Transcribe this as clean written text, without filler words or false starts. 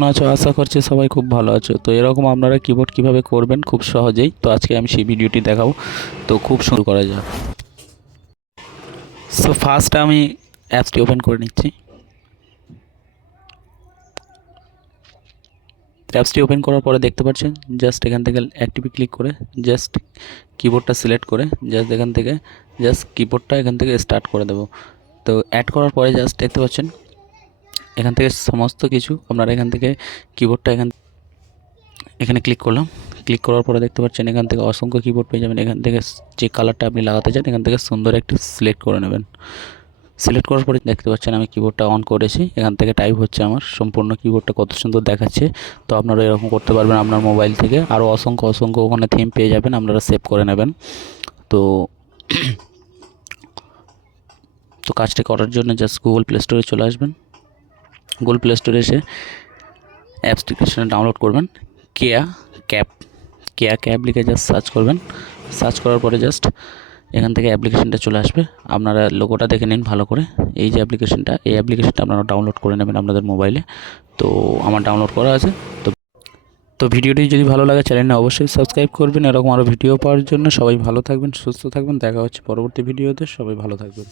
কেমন আছো? আশা করছি সবাই খুব ভালো আছো। তো এরকম আপনারা কিবোর্ড কিভাবে করবেন খুব সহজেই, তো আজকে আমি সেই ভিডিওটি দেখাবো। তো খুব শুরু করা যাক। সো ফার্স্ট আমি অ্যাপসটি ওপেন করে নিচ্ছি। অ্যাপসটি ওপেন করার পরে দেখতে পাচ্ছেন জাস্ট এখান থেকে অ্যাক্টিভে ক্লিক করে জাস্ট কিবোর্ডটা সিলেক্ট করে জাস্ট এখান থেকে জাস্ট কিবোর্ডটা এখান থেকে স্টার্ট করে দেবো। তো অ্যাড করার পরে জাস্ট দেখতে পাচ্ছেন এখান থেকে সমস্ত কিছু আপনারা এখান থেকে কিবোর্ডটা এখানে ক্লিক করলাম। ক্লিক করার পরে দেখতে পাচ্ছেন এখান থেকে অসংখ্য কিবোর্ড পেয়ে যাবেন। এখান থেকে যে কালারটা আপনি লাগাতে চান এখান থেকে সুন্দর একটি সিলেক্ট করে নেবেন। সিলেক্ট করার পরে দেখতে পাচ্ছেন আমি কিবোর্ডটা অন করেছি, এখান থেকে টাইপ হচ্ছে আমার সম্পূর্ণ কিবোর্ডটা কত সুন্দর দেখাচ্ছে। তো আপনারা এরকম করতে পারবেন আপনার মোবাইল থেকে। আরও অসংখ্য অসংখ্য ওখানে থিম পেয়ে যাবেন, আপনারা সেভ করে নেবেন। তো তো কাজটা করার জন্য জাস্ট গুগল প্লে স্টোরে চলে আসবেন। গুগল প্লে স্টোরে এসে অ্যাপ্লিকেশনে ডাউনলোড করবেন কেয়া ক্যাপ। কেয়া ক্যাব লিখে জাস্ট সার্চ করবেন। সার্চ করার পরে জাস্ট এখান থেকে অ্যাপ্লিকেশনটা চলে আসবে। আপনারা লোগোটা দেখে নিন ভালো করে। এই যে অ্যাপ্লিকেশনটা, এই অ্যাপ্লিকেশনটা আপনারা ডাউনলোড করে নেবেন আপনাদের মোবাইলে। তো আমার ডাউনলোড করা আছে। তো তো ভিডিওটি যদি ভালো লাগে চ্যানেলটা অবশ্যই সাবস্ক্রাইব করবেন। এরকম আরও ভিডিও পাওয়ার জন্য সবাই ভালো থাকবেন, সুস্থ থাকবেন। দেখা হচ্ছে পরবর্তী ভিডিওতে। সবাই ভালো থাকবেন।